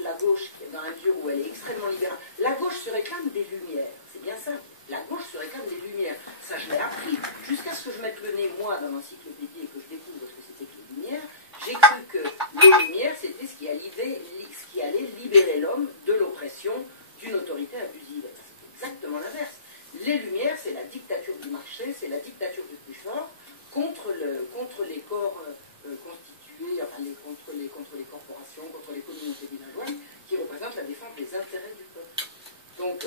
la gauche, dans la mesure où elle est extrêmement libérale, la gauche se réclame des Lumières, c'est bien ça. La gauche se réclame des Lumières. Ça, je l'ai appris. Jusqu'à ce que je mette le nez, moi, dans l'encyclopédie et que je découvre ce que c'était que les Lumières, j'ai cru que les Lumières, c'était ce qui allait libérer l'homme de l'oppression d'une autorité abusive. C'est exactement l'inverse. Les Lumières, c'est la dictature du marché, c'est la dictature du plus fort contre les corps constitués, enfin, contre les corporations, contre les communautés villageoises, qui représentent la défense des intérêts du peuple. Donc,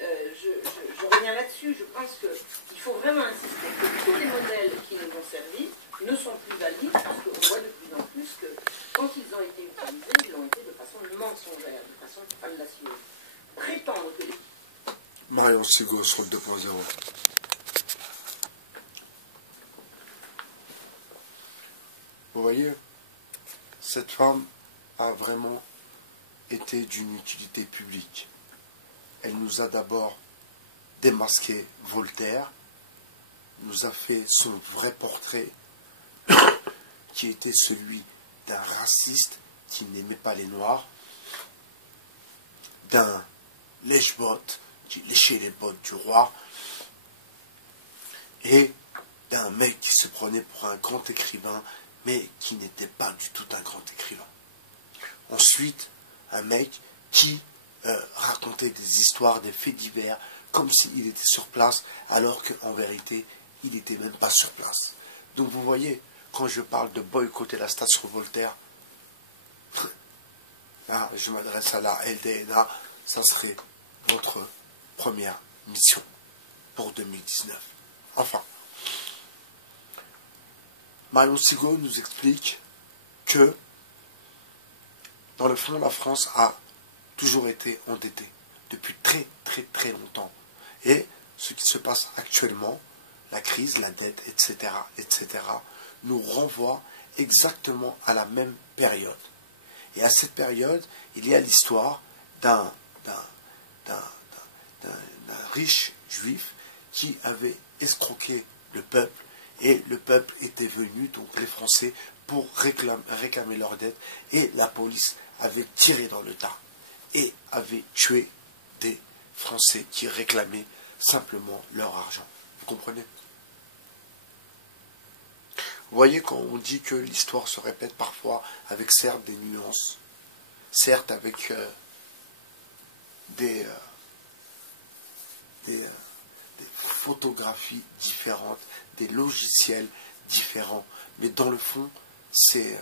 je reviens là-dessus. Je pense qu'il faut vraiment insister que tous les modèles qui nous ont servi ne sont plus valides, parce qu'on voit de plus en plus que quand ils ont été utilisés, ils l'ont été de façon mensongère, de façon fallacieuse. Prétendre que les... Marion Sigaud sur le 2.0. Vous voyez, cette femme a vraiment été d'une utilité publique. Elle nous a d'abord démasqué Voltaire, nous a fait son vrai portrait, qui était celui d'un raciste qui n'aimait pas les Noirs, d'un lèche-bottes qui léchait les bottes du roi, et d'un mec qui se prenait pour un grand écrivain, mais qui n'était pas du tout un grand écrivain. Ensuite, un mec qui racontait des histoires, des faits divers, comme s'il était sur place, alors qu'en vérité, il n'était même pas sur place. Donc vous voyez, quand je parle de boycotter la station Voltaire, là, je m'adresse à la LDNA, ça serait votre première mission pour 2019. Enfin, Marion Sigaud nous explique que, dans le fond, la France a toujours été endettée, depuis très très très longtemps. Et ce qui se passe actuellement, la crise, la dette, etc., nous renvoie exactement à la même période. Et à cette période, il y a l'histoire d'un riche juif qui avait escroqué le peuple, et le peuple était venu, donc les Français, pour réclamer leur dette, et la police avait tiré dans le tas, et avait tué des Français qui réclamaient simplement leur argent. Vous comprenez? Vous voyez, quand on dit que l'histoire se répète parfois avec certes des nuances, certes avec des photographies différentes, des logiciels différents, mais dans le fond, c'est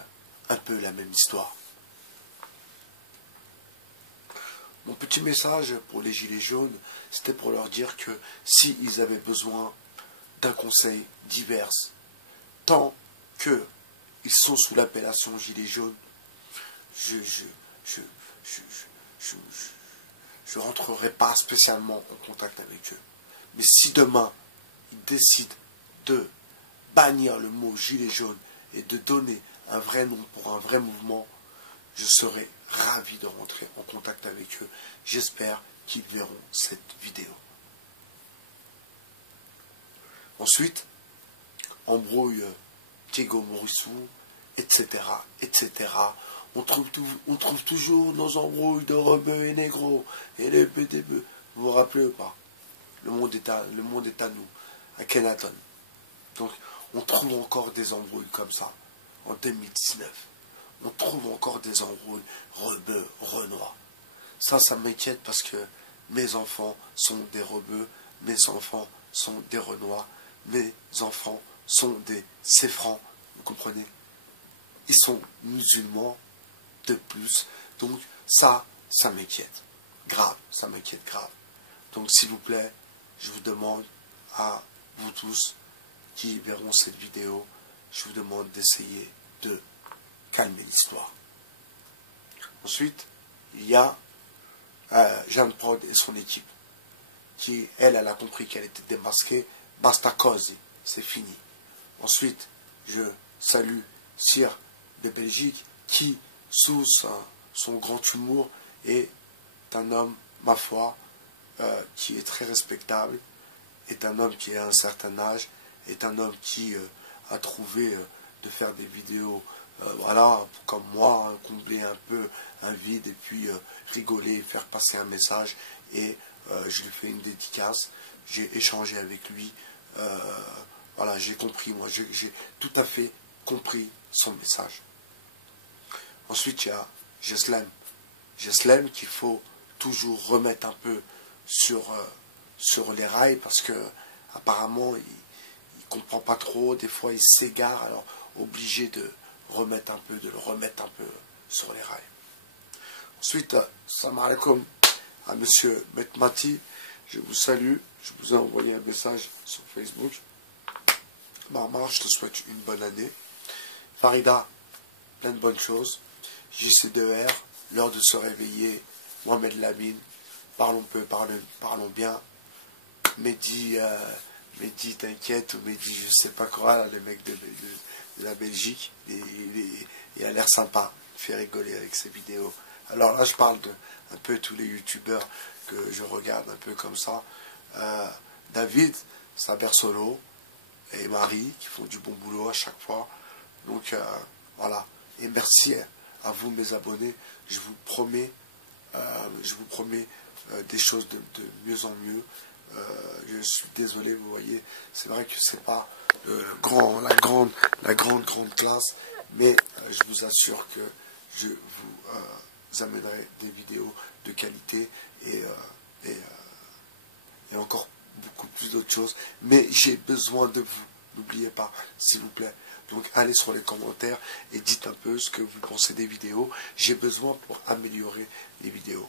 un peu la même histoire. Mon petit message pour les Gilets jaunes, c'était pour leur dire que s'ils avaient besoin d'un conseil divers, tant qu'ils sont sous l'appellation Gilets jaunes, je rentrerai pas spécialement en contact avec eux. Mais si demain, ils décident de bannir le mot Gilets jaunes et de donner un vrai nom pour un vrai mouvement, je serai ravi de rentrer en contact avec eux. J'espère qu'ils verront cette vidéo. Ensuite, embrouille Diego Morissou, etc., etc. On trouve toujours nos embrouilles de rebeux et négros, et les PDB. Vous vous rappelez ou pas? Le monde est à nous, à Kenaton. Donc, on trouve encore des embrouilles comme ça, en 2019. On trouve encore des embrouilles, rebeux, renois. Ça m'inquiète parce que mes enfants sont des rebeux, mes enfants sont des renois, mes enfants sont des séfrans, vous comprenez? Ils sont musulmans de plus, donc ça m'inquiète. Grave, ça m'inquiète grave. Donc s'il vous plaît, je vous demande à vous tous qui verront cette vidéo, je vous demande d'essayer de calmer l'histoire. Ensuite, il y a Jeanne Prod et son équipe, qui, elle a compris qu'elle était démasquée, basta così, c'est fini. Ensuite, je salue Sir de Belgique, qui, sous son grand humour, est un homme, ma foi, qui est très respectable, est un homme qui a un certain âge, est un homme qui a trouvé de faire des vidéos voilà, comme moi, combler un peu un vide et puis rigoler, faire passer un message. Et je lui fais une dédicace, j'ai échangé avec lui, voilà, j'ai compris, moi, j'ai tout à fait compris son message. Ensuite, il y a Jesslem qu'il faut toujours remettre un peu sur les rails, parce que apparemment il comprend pas trop, des fois il s'égare, alors obligé de le remettre un peu sur les rails. Ensuite, salam alaikum à monsieur Metmati, je vous salue, je vous ai envoyé un message sur Facebook. Marmar, je te souhaite une bonne année. Farida, plein de bonnes choses. JC2R, l'heure de se réveiller. Mohamed Lamine, parlons peu, parlons bien. Mehdi, t'inquiète, ou Mehdi, je sais pas quoi, là, les mecs de la Belgique, il a l'air sympa, il fait rigoler avec ses vidéos. Alors là, je parle de un peu tous les youtubeurs que je regarde un peu comme ça. David, Saber Solo, et Marie, qui font du bon boulot à chaque fois. Donc, voilà. Et merci à vous, mes abonnés. Je vous promets des choses de mieux en mieux. Je suis désolé, vous voyez, c'est vrai que c'est pas la grande classe, mais je vous assure que je vous amènerai des vidéos de qualité et encore beaucoup plus d'autres choses, mais j'ai besoin de vous, n'oubliez pas, s'il vous plaît. Donc allez sur les commentaires et dites un peu ce que vous pensez des vidéos. J'ai besoin pour améliorer les vidéos.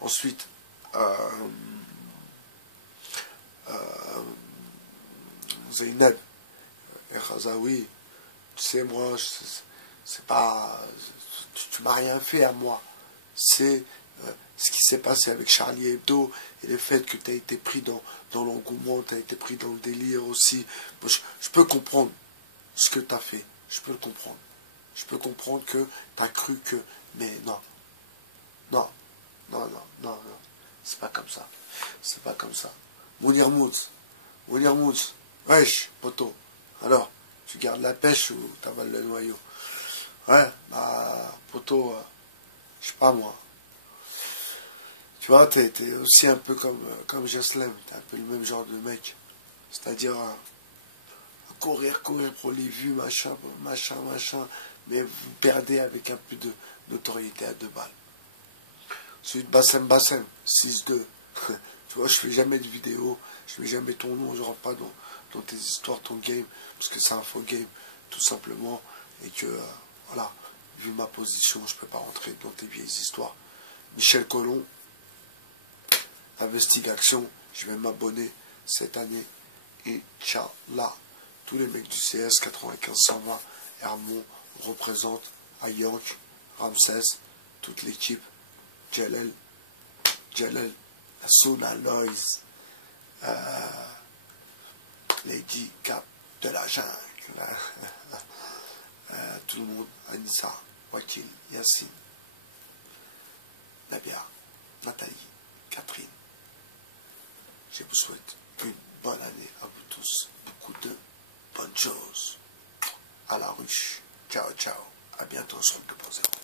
Ensuite, Zeynep et Khazaoui, tu sais, moi, c'est pas, tu m'as rien fait à moi. C'est ce qui s'est passé avec Charlie Hebdo et le fait que tu as été pris dans l'engouement, tu as été pris dans le délire aussi. Moi, je peux comprendre ce que tu as fait. Je peux le comprendre. Je peux comprendre que tu as cru que... Mais non. Non. C'est pas comme ça. C'est pas comme ça. Mounir Mouz, wesh, poteau. Alors, tu gardes la pêche ou t'avales le noyau? Ouais, bah, poteau, je sais pas moi. Tu vois, t'es aussi un peu comme Jesslem, t'es un peu le même genre de mec. C'est-à-dire, courir pour les vues, machin, mais vous perdez avec un peu de notoriété à 2 balles. Ensuite, Bassem, 6-2. Tu vois, je fais jamais de vidéo, je mets jamais ton nom, je rentre pas dans tes histoires, ton game, parce que c'est un faux game, tout simplement, et que, voilà, vu ma position, je peux pas rentrer dans tes vieilles histoires. Michel Colomb, Investigation, je vais m'abonner cette année, Inch'Allah. Tous les mecs du CS 95-120, Hermon représente Ayank, Ramsès, toute l'équipe, Jalel, Asuna Loïs, Lady Cap de la jungle, tout le monde, Anissa, Wakil, Yassine, Nabia, Nathalie, Catherine. Je vous souhaite une bonne année à vous tous, beaucoup de bonnes choses. À la ruche. Ciao, ciao. À bientôt sur le 2.0.